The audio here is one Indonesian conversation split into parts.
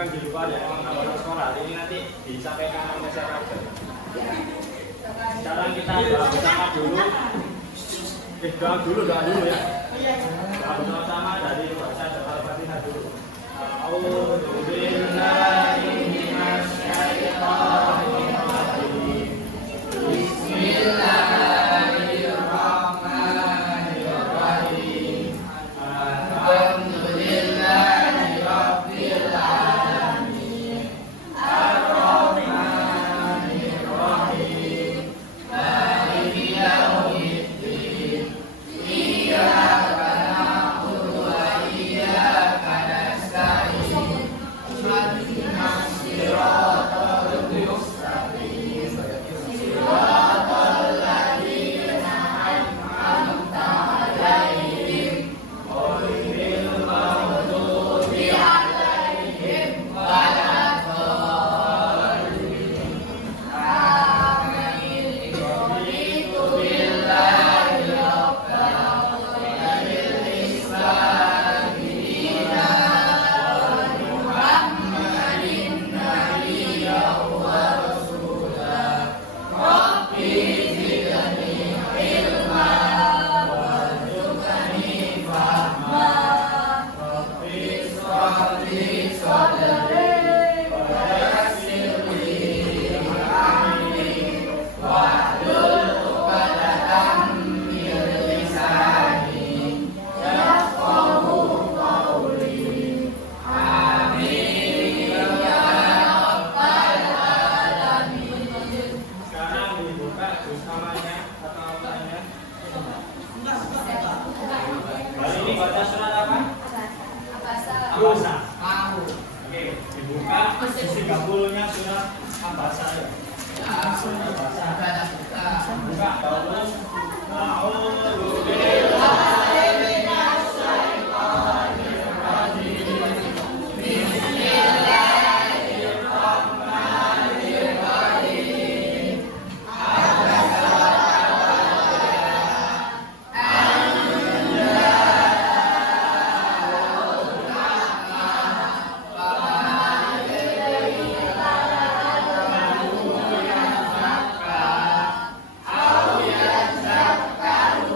bukan di luar ya, anggota sekolah. Ini nanti disampaikan oleh masyarakat. Sekarang kita doa bersama dulu. Doa dulu ya. Doa bersama dari baca Al-Fatihah dulu. A'udzubillahi minasyaitonir rajim. Bismillahirrahmanirrahim. Alhamdulillahi rabbil alamin. Ar-Rahmanir Rahim. Maliki yaumiddin. Iyyaka na'budu wa iyyaka nasta'in. Ihdinas siratal mustaqim. Siratal ladzina an'amta 'alaihim ghairil maghdubi 'alaihim waladdallin. Amin. Raditu billahi rabban wa bil islami dinan wa Muhammadin nabiyyan wa rasulan. Rabbi zidni ilma warzuqni fahma. Rabbi ishrah li sadri wa yassir li amri wahlul 'uqdatam min lisani yafqahu qawli. Amin ya rabbal alamin. Sekarang dibuka bersamaannya atau apanya? Hari ini baca surat apa? Abasa. Oke, dibuka sisi 30-nya surat Abasa ya. Abasa. Buka terus. A'udzubillahi minasyaitonir rajim. Bismillahirrahmanirrahim. Aw yazakkaru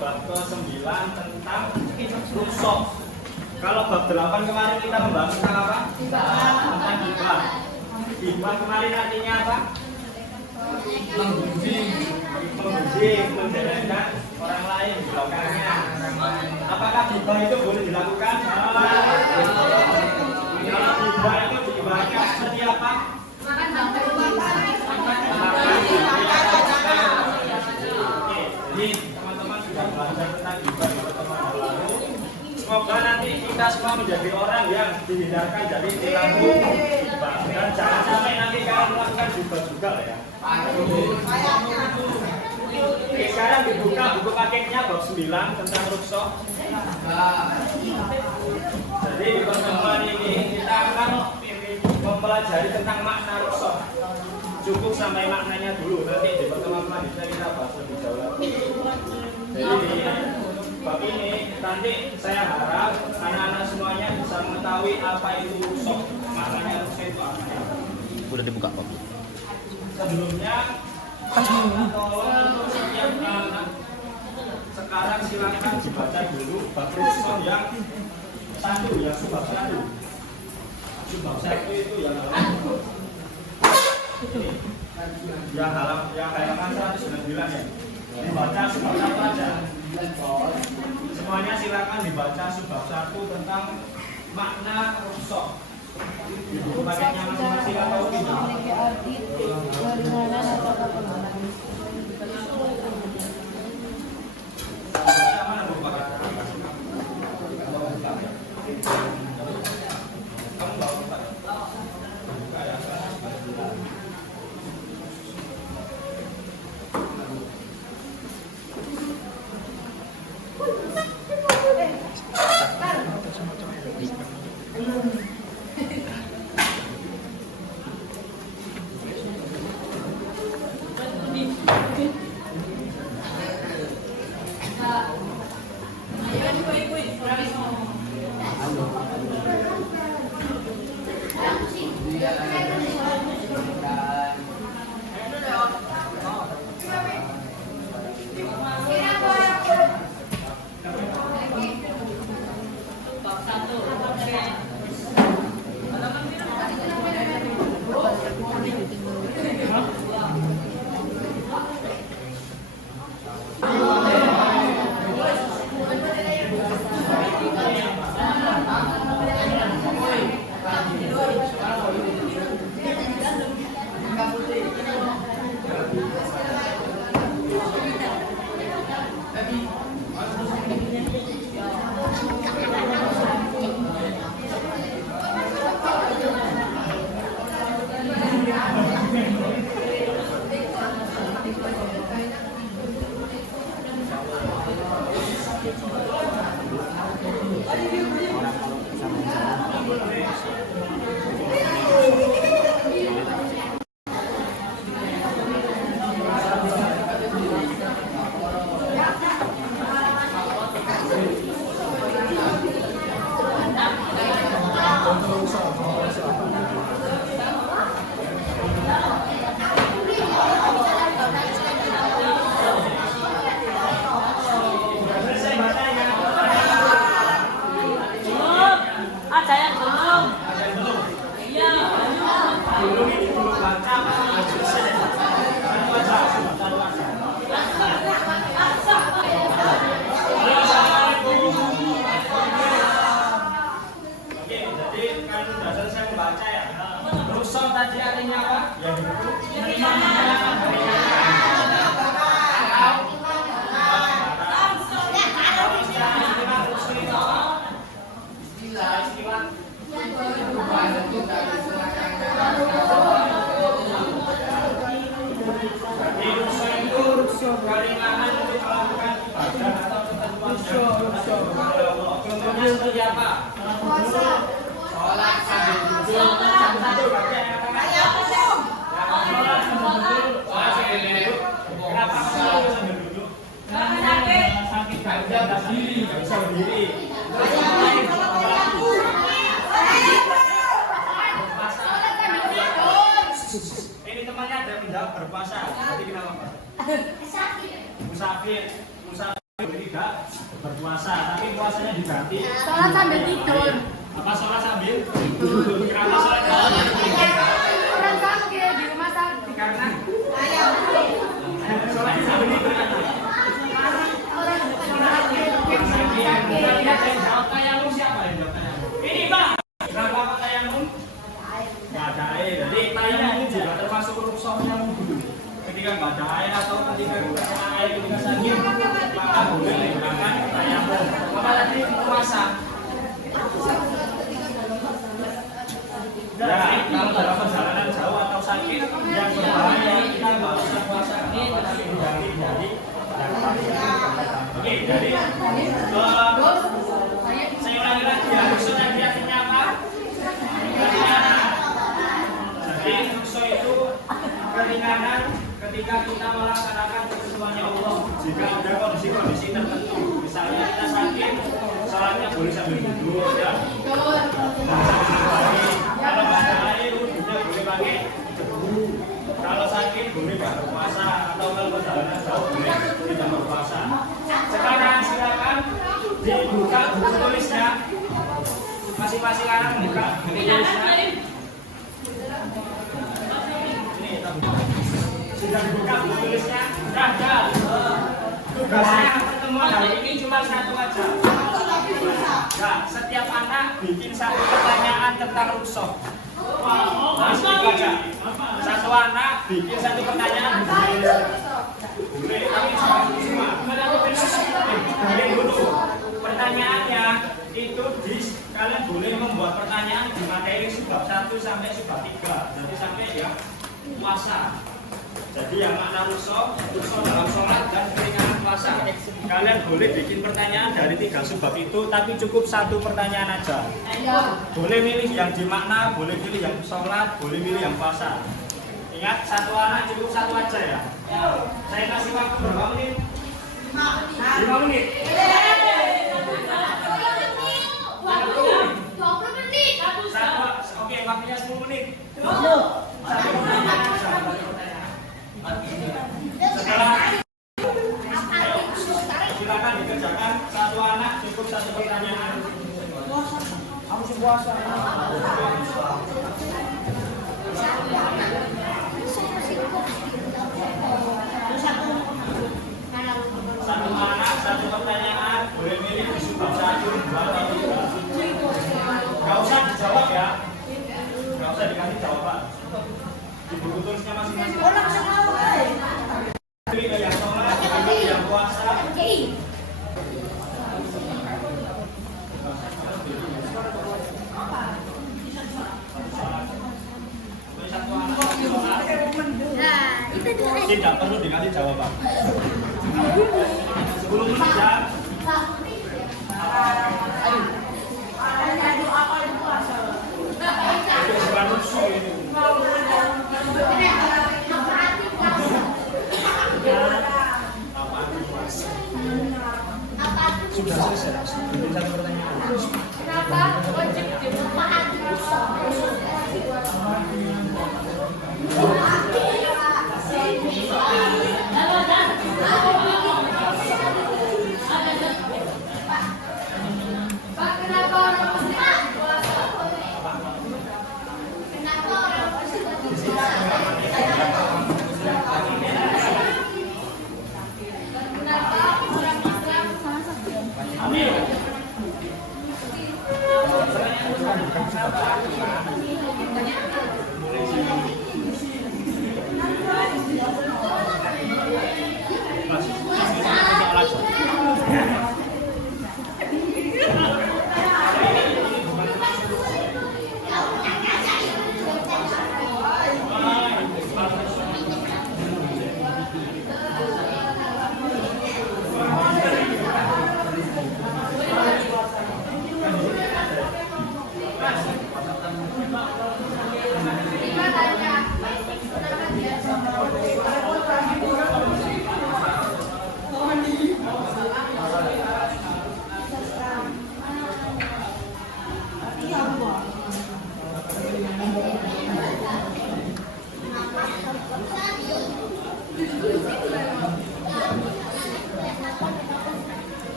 bab ke-9 tentang rukshoh. Kalau bab 8 kemarin kita membahas tentang apa? Tentang hibah. Hibah kemarin artinya apa? Memuji, menjadikan orang lain di belakangnya. Apakah hibah itu boleh dilakukan? Kalau hibah itu diibahkan seperti apa? Jadi teman-teman sudah belajar tentang hibah di pertemuan lalu. Semoga nanti kita semua menjadi orang yang dihindarkan dari perilaku hibah. Dan jangan sampai nanti kalian melakukan hibah juga ya. Oke, sekarang dibuka buku paketnya bab 9 tentang rukshoh. Jadi di pertemuan ini kita akan mempelajari tentang makna rukshoh. Cukup sampai maknanya dulu, nanti di pertemuan selanjutnya kita bahas lebih jauh lagi. Jadi di bab ini nanti saya harap anak-anak semuanya bisa mengetahui apa itu rukshoh. Maknanya rukshoh itu apa? Udah dibuka Pak. Sebelumnya tolong untuk setiap anak sekarang silakan dibaca dulu bab rukshoh yang satu, yang subbab 1. Subbab 1 itu yang halaman 109 ya. Dibaca subbab 1 aja. Semuanya silakan dibaca subbab 1 tentang makna rukshoh. Di buku paketnya masing-masing atau tidak? Mana buku paket? Kamu bawa buku paket? Buka ya. Ini temannya ada yang berpuasa, jadi kenapa? Musafir berdiri puasanya diganti. Sholat sambil tidur. Apa sholat sambil tidur? Kenapa sholat sambil tidur? Orang sakit di rumah sakit. Karena sholat sambil tidur. Orang sakit. Jawab tayamum siapa yang jawab tayamum? Ini Pak. Kenapa Pak tayamum? Nggak ada air. Jadi tayamum juga termasuk rukshohnya wudhu. Ketika nggak ada air atau ketika kekurangan air ketika sakit, maka boleh menggunakan tayamum. Apa tadi puasa? Ya, kalau dalam perjalanan jauh atau sakit yang berbahaya kita nggak usah puasa. Tapi hindari dari yang paling. Oke, jadi saya ulangi lagi ya. Rukso tadi artinya apa? Keringanan. Jadi rukso itu keringanan ketika kita melaksanakan ketentuannya Allah. Jika ada kondisi-kondisi tertentu, misalnya kita sakit, sholatnya boleh sambil duduk, ya. Kalau nggak ada air, wudhunya boleh pakai debu. Kalau sakit boleh nggak berpuasa, atau kalau perjalanan jauh boleh tidak berpuasa. Sekarang silakan dibuka buku tulisnya. Masing-masing anak membuka buku tulisnya. Ini kita buka. Sudah dibuka buku tulisnya. Sudah. Tugasnya pertemuan hari ini cuma satu aja. Nah, setiap anak bikin satu pertanyaan tentang rukso. Mas aja. Satu anak bikin satu pertanyaan. Boleh, tapi semua. Pertanyaannya itu kalian boleh membuat pertanyaan di materi subbab 1 sampai subbab 3. Jadi sampai ya puasa. Jadi yang makna rukso dalam sholat dan keringanan puasa. Kalian boleh bikin pertanyaan dari 3 subbab itu, tapi cukup satu pertanyaan aja. Boleh milih yang di makna, boleh pilih yang sholat, boleh milih yang puasa. Ingat, satu anak cukup satu aja ya. Saya kasih waktu berapa menit? 5 menit. 20 menit. Oke, waktunya 10 menit. Setelah silakan dikerjakan, satu anak cukup satu pertanyaan. Harus puasa. Satu anak satu pertanyaan, boleh milih di subbab 1, 2, atau 3. Gak usah dijawab ya. Gak usah dikasih jawaban. Di buku tulisnya masing-masing. Pilih yang sholat, pilih yang puasa. Tidak perlu dikasih jawaban. 10 menit ya. Sudah selesai. Bikin satu pertanyaan. Kenapa wajib dimanfaatkan? Pak, kenapa orang muslim puasa? Kenapa orang muslim puasa? Kenapa orang Islam Amin.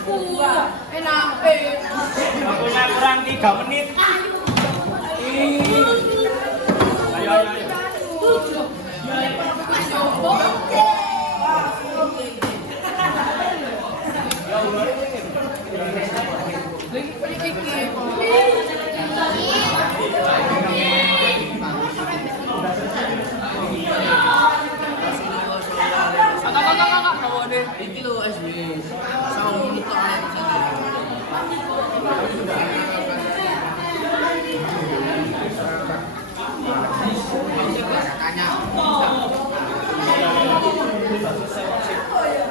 Enak. Waktunya kurang 3 menit. Ayo, ayo, ayo.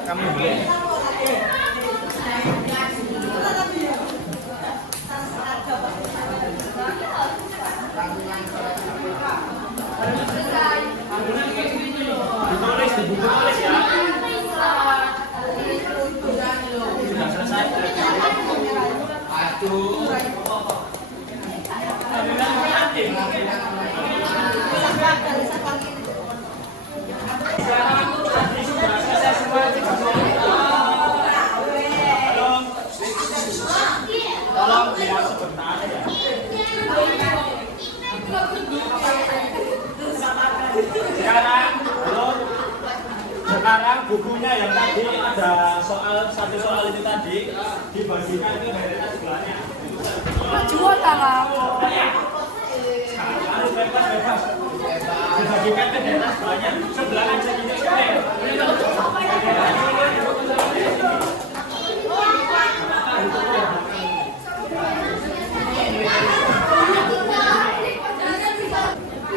Kamu boleh. Ditulis di buku tulis ya. Sudah selesai. Aduh. Tolong lihat sebentar ya. Sekarang bukunya yang tadi ada satu soal itu tadi dibagikan itu dari atas sebelahnya. Jual tangan. Harus bebas. Dibagikan ke dari atas sebelahnya. Sebelah aja gitu sekali.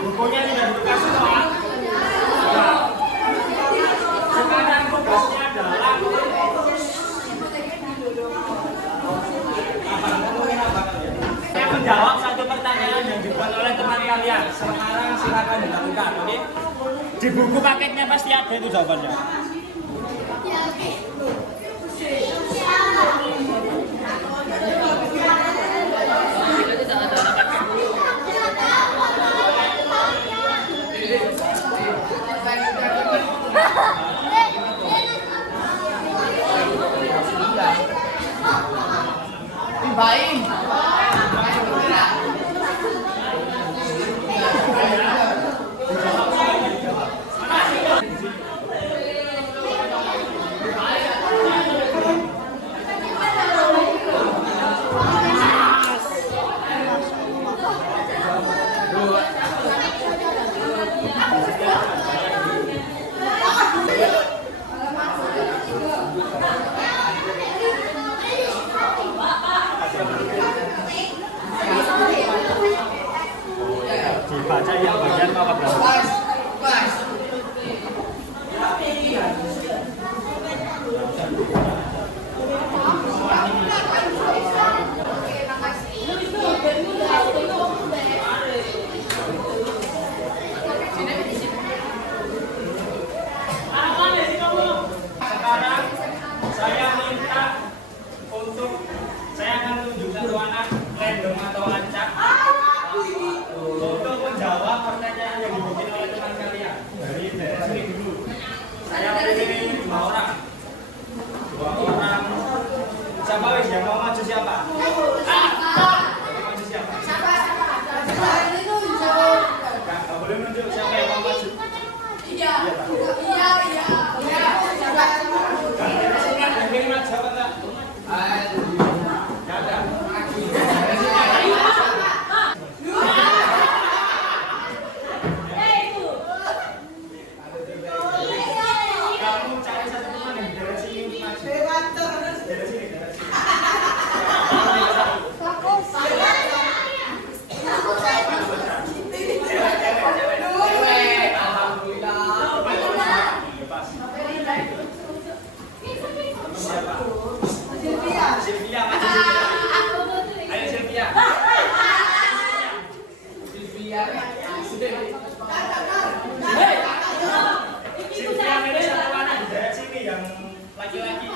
Bukunya tidak dibuka semua. Sekarang tugasnya adalah saya menjawab satu pertanyaan yang dibuat oleh teman kalian. Sekarang silakan dilakukan, oke? Di buku paketnya pasti ada itu jawabannya. Baik. Dibaca yang bagian apa berapa? Sekarang saya minta untuk saya akan tunjuk satu anak random atau acak untuk menjawab pertanyaan yang dibikin oleh teman kalian. Dari sini dulu. Saya pilih 2 orang. 2 orang. Siapa wis yang mau maju siapa? Maju siapa? Nggak boleh menunjuk siapa yang mau maju. Iya. Sini ada yang maju apa enggak? Nggak ada. Kamu cari satu teman yang dari sini maju. Dari sini. Siapa? Sylvia, maju Sylvia. Ayo Sylvia. Sylvia milih satu anak di daerah sini yang laki-laki.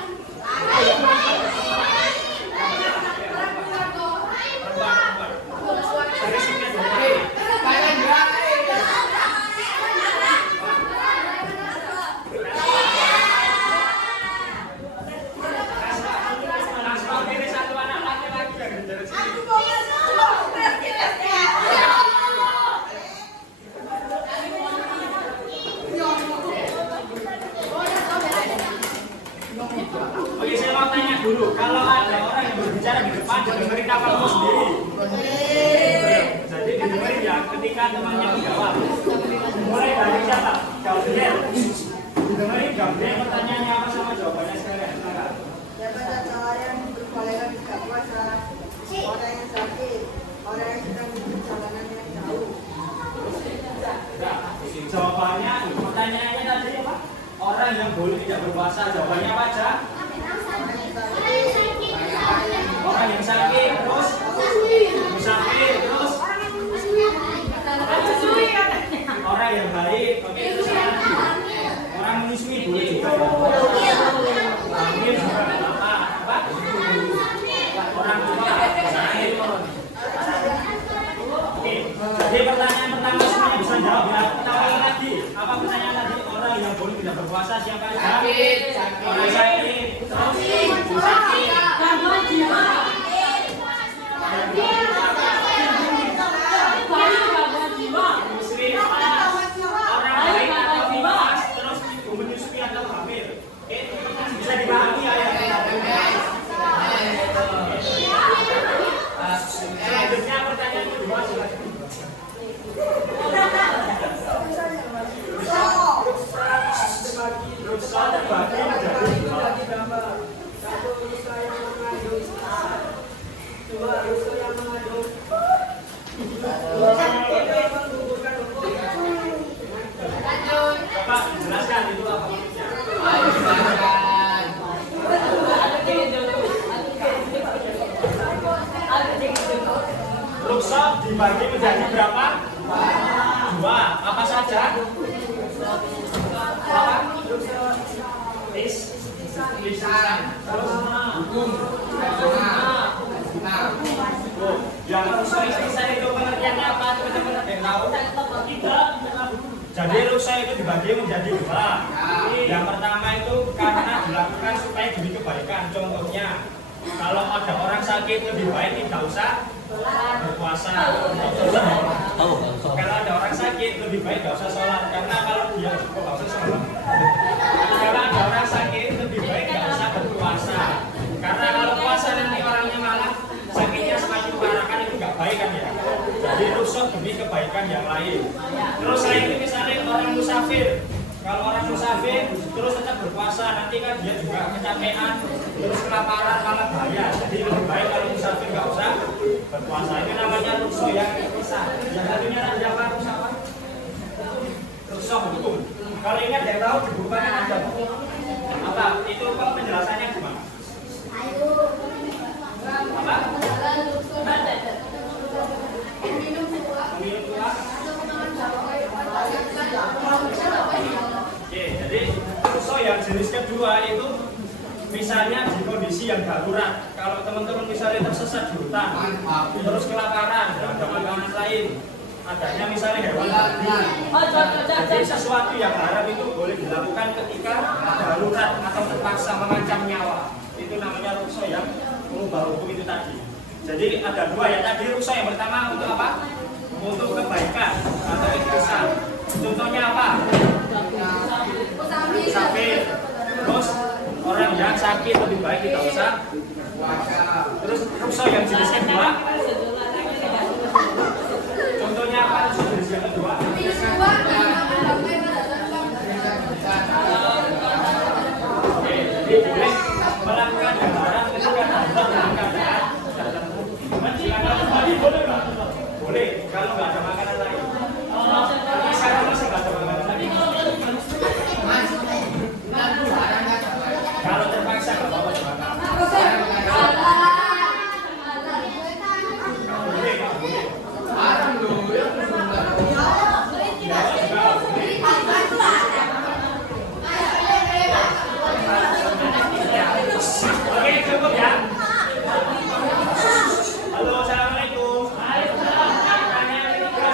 Perempuan. Dari sini dulu. dulu. Kalau ada orang yang berbicara di depan, dengerin apa kamu sendiri. Jadi dengerin ya ketika temannya menjawab. Mulai dari siapa? Gabriel. Dengerin Gabriel pertanyaannya apa sama jawabannya sekalian. Silakan. Siapa saja orang yang berkolega tidak puasa, orang yang sakit, orang yang sedang di perjalanan yang jauh. Enggak. Jawabannya, pertanyaannya tadi apa? Orang yang boleh tidak berpuasa. Jawabannya apa aja? Orang yang sakit, terus musafir, terus orang yang baik. Oke, terus orang menyusui boleh juga. Hamil juga apa? Orang tua, sakit. Oke, jadi pertanyaan pertama semuanya bisa jawab ya. Kita ulangi lagi. Apa pertanyaan tadi? Orang yang boleh tidak berpuasa siapa aja? Orang sakit, terus sakit. Muslim, orang baik atau bebas, terus menyusui atau hamil. Oke, bisa dipahami ya yang selanjutnya pertanyaan kedua silakan. Rusa terbagi menjadi dua. Satu rusa yang mengandung A, dua rusa yang mengandung yang menggugurkan hukum. Bapak jelaskan itu apa maksudnya? Rusa dibagi menjadi berapa? Dua. Apa saja? Apa? Lisan. Terus hukum. Oh, yang rusa itu pengertiannya apa? Benar-benar yang tahu? Tidak. Jadi rusa itu dibagi menjadi dua. Yang pertama itu karena dilakukan supaya demi kebaikan. Contohnya, kalau ada orang sakit lebih baik tidak usah berpuasa. Kalau ada orang sakit lebih baik tidak usah sholat. Karena kalau dia tidak usah sholat. Kalau ada orang sakit lebih baik tidak usah berpuasa. Karena kalau puasa nanti orangnya malah sakitnya semakin parah, kan itu nggak baik kan ya. Jadi rusuh demi kebaikan yang lain. Terus selain itu misalnya orang musafir. Kalau orang musafir terus tetap berpuasa, nanti kan dia juga kecapean, terus kelaparan malah bahaya. Jadi lebih baik kalau musafir nggak usah berpuasa. Itu namanya rusuh yang bisa. Yang satunya ada apa? Rusuh apa? Rusuh hukum. Kalau ingat yang tahu di buku mana ada? Apa? Itu penjelasannya gimana? Apa? Minum tua. Oke, jadi rusuh yang jenis kedua itu misalnya di kondisi yang darurat. Kalau teman-teman misalnya tersesat di hutan, terus kelaparan, tidak ada makanan lain, adanya misalnya hewan mati. Jadi sesuatu yang haram itu boleh dilakukan ketika darurat atau terpaksa mengancam nyawa. Itu namanya rusuh yang mengubah hukum itu tadi. Jadi ada dua ya tadi. Rusuh yang pertama untuk apa? Untuk kebaikan atau ikhtisan. Contohnya apa? Musafir. Terus orang yang sakit lebih baik tidak usah puasa. Terus rusuh yang jenis kedua. Contohnya apa? Rusuh jenis yang kedua. Oke, jadi boleh melakukan gambaran ketika dalam keadaan tertentu. Silakan kembali boleh nggak? Boleh kalau nggak ada makanan lain. Tapi sekarang masih nggak ada makanan lagi. Kalau terpaksa nggak apa-apa makan. Boleh nggak boleh? Oke, cukup ya. Halo, assalamualaikum. Pertanyaan ketiga.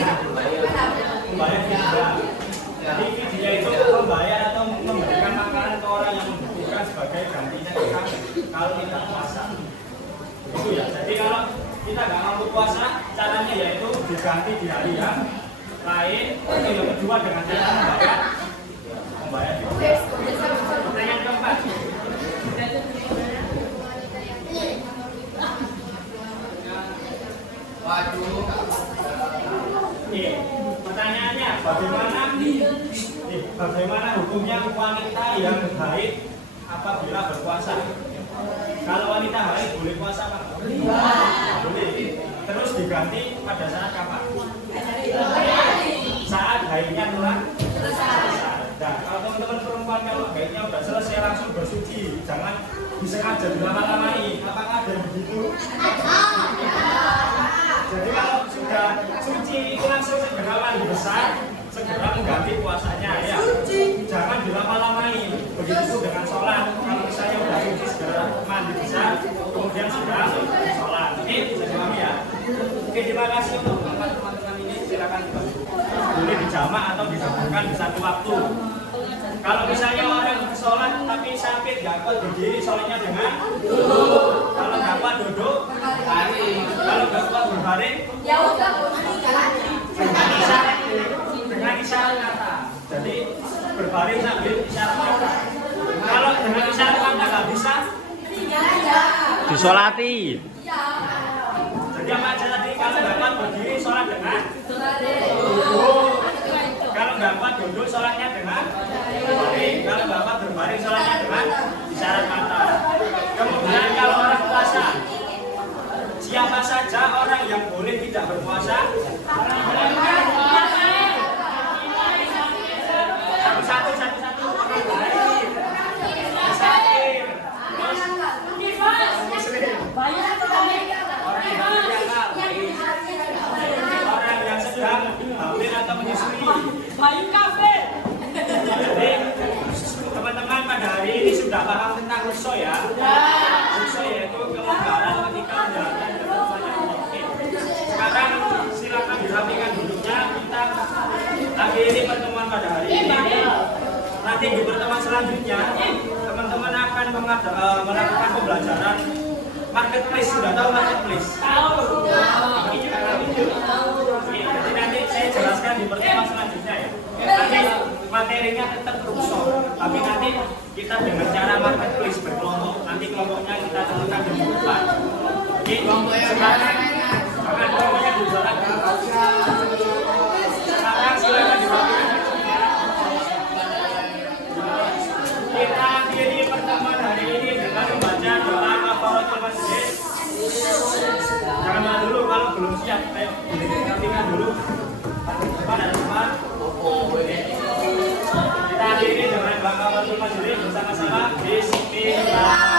Membayar fidyah. Jadi fidyah itu membayar atau memberikan makanan ke orang yang membutuhkan sebagai gantinya kita kalau tidak puasa. Itu ya. Jadi kalau kita nggak mampu puasa, caranya yaitu diganti di hari yang lain. Yang kedua dengan cara membayar fidyah. Pertanyaan keempat. Pertanyaannya, bagaimana hukumnya wanita yang haid apabila berpuasa? Kalau wanita haid boleh puasa apa? Boleh. Terus diganti pada saat kapan? Saat haidnya telah selesai. Nah, kalau teman-teman perempuan kalau haidnya sudah selesai langsung bersuci, jangan disengaja dilama-lamai. Apakah ada yang begitu? Jadi kalau sudah suci itu langsung segera mandi besar, segera mengganti puasanya ya. Jangan dilama-lamai. Begitu dengan sholat. Kalau misalnya sudah suci segera mandi besar, kemudian segera sholat. Oke, bisa dipahami ya. Oke, terima kasih untuk teman-teman ini. Silakan boleh dijamak atau digabungkan di satu waktu. Kalau misalnya orang sholat tapi sakit nggak kuat berdiri, sholatnya dengan duduk. Kalau nggak kuat duduk, baring. Kalau nggak kuat berbaring, Ya udah, dengan isyarat kata. Jadi berbaring sambil isyarat kata. Kalau dengan isyarat kata nggak bisa, Disolati. jadi apa aja tadi? Kalau nggak kuat berdiri, sholat dengan duduk. Kalau nggak kuat duduk, sholatnya dengan berbaring. Kalau nggak kuat berbaring, sholatnya dengan isyarat mata. Kemudian kalau orang puasa, siapa saja orang yang boleh tidak berpuasa? Satu-satu. Sakit. Muslim. Orang yang sedang hamil atau menyusui. Jadi teman-teman pada hari ini sudah paham tentang ruso ya. Ruso yaitu kelonggaran ketika menjalankan keputusannya Allah. Sekarang silakan dirapikan duduknya. Kita akhiri pertemuan pada hari ini. Nanti di pertemuan selanjutnya teman-teman akan melakukan pembelajaran marketplace. Sudah tahu marketplace? Tahu. Jadi nanti saya jelaskan di pertemuan selanjutnya ya. Nanti materinya tetap ruso, tapi nanti kita dengan cara marketplace berkelompok. Nanti kelompoknya kita tentukan di depan. Oke, sekarang kelompoknya di belakang. Sekarang silakan dirapikan duduknya. Kita akhiri pertemuan hari ini dengan membaca doa kafaratul masjid. Jangan dulu kalau belum siap. Ayo, dirapikan dulu. Depan ada semua. Kita akhiri dengan doa kafaratul masjid bersama-sama. Bismillah.